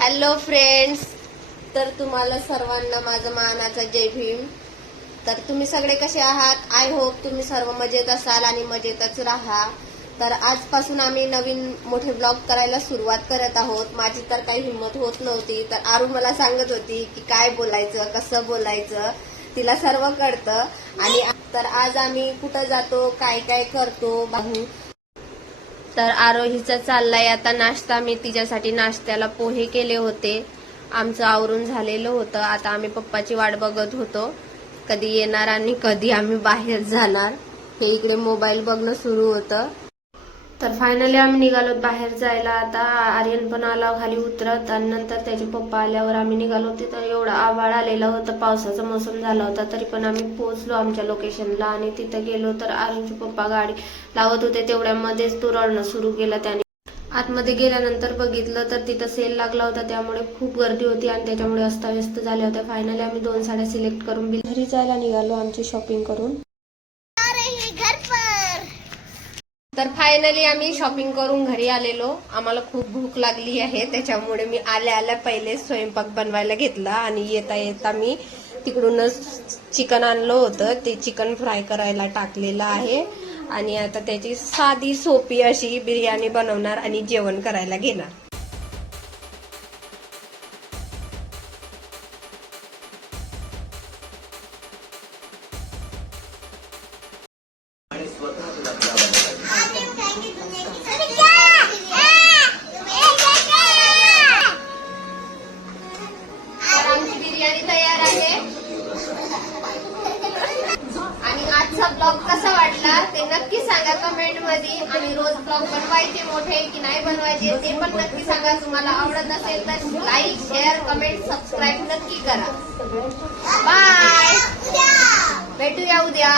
Hello friends, तर तुम्हाला सर्वांना माझा मानाचा जय भीम. तर तुम्ही सगळे कसे आहात? आय होप तुम्ही सर्व मजेत असाल आणि मजेतच राहा. तर आजपासून आम्ही नवीन मोठे ब्लॉग करायला सुरुवात करत आहोत. माझी तर काही हिंमत होत नव्हती, तर आरू मला सांगत होती की काय बोलायचं, कसं बोलायचं, तिला सर्व कळतं. आणि तर आज आम्ही कुठं जातो, काय काय करतो बघू. तर आरोहीचा चाललाय आता नाश्ता. मी तिच्यासाठी नाश्त्याला पोहे केले होते. आमचं आवरून झालेलं होतं. आता आम्ही पप्पाची वाट बघत होतो, कधी येणार आणि कधी आम्ही बाहेर जाणार. हे इकडे मोबाईल बघणं सुरू होतं. तर फायनली आम्ही निघालो बाहेर जायला. आता आर्यन पण आला खाली उतरत आणि नंतर त्याचे पप्पा आल्यावर आम्ही निघालो. तिथं एवढा आभाळ आलेला होता, पावसाचा मोसम झाला होता, तरी पण आम्ही पोहोचलो आमच्या लोकेशनला. आणि तिथं गेलो तर आर्यनचे पप्पा गाडी लावत होते, तेवढ्यामध्येच तो रडणं सुरू केलं. त्याने आतमध्ये गेल्यानंतर बघितलं तर तिथं सेल लागला होता, त्यामुळे खूप गर्दी होती आणि त्याच्यामुळे अस्ताव्यस्त झाल्या होत्या. फायनली आम्ही 2 साड्या सिलेक्ट करून घरी जायला निघालो आमची शॉपिंग करून. तर फायनली आम्ही शॉपिंग करून घरी आलेलो. आम्हाला खूप भूक लागली आहे, त्याच्यामुळे मी आल्या आल्या पहिले स्वयंपाक बनवायला घेतला. आणि येता येता मी तिकडूनच चिकन आणलं होतं, ते चिकन फ्राय करायला टाकलेलं आहे. आणि आता त्याची साधी सोपी अशी बिर्याणी बनवणार आणि जेवण करायला घेणार. आमची बिर्याणी तयार आहे. आणि आजचा ब्लॉग कसा वाटला ते नक्की सांगा कमेंट मध्ये. आणि रोज ब्लॉग बनवायचे मोठे की नाही बनवायचे ते पण नक्की सांगा. तुम्हाला आवडत असेल तर लाईक, शेअर, कमेंट, सबस्क्राईब नक्की करा. बाय, भेटूया उद्या.